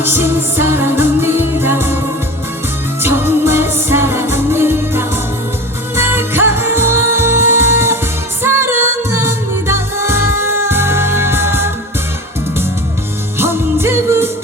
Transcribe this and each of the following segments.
당신 사랑합니다. 정말 사랑합니다. 네, 내가 사랑합니다. 언제부터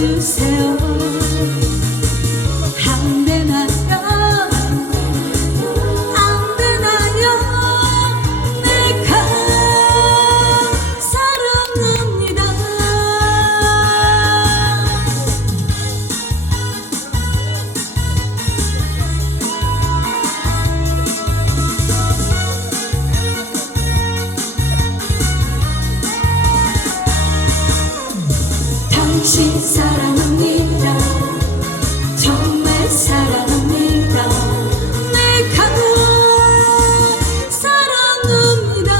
to sell. 당신 사랑합니다. 정말 사랑합니다. 네, 내가 사랑합니다.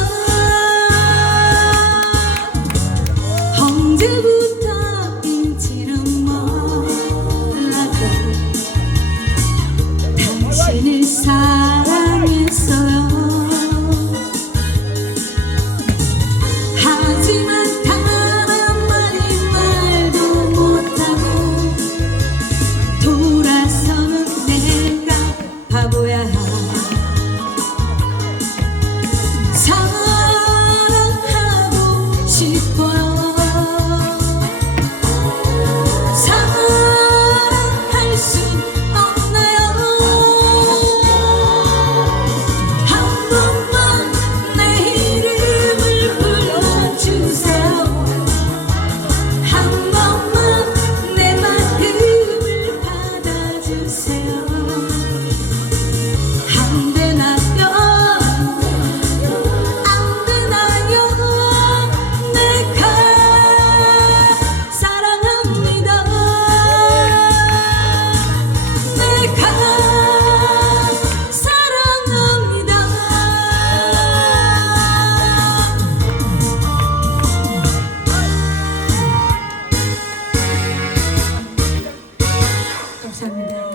언제부터 인지는 몰라도 당신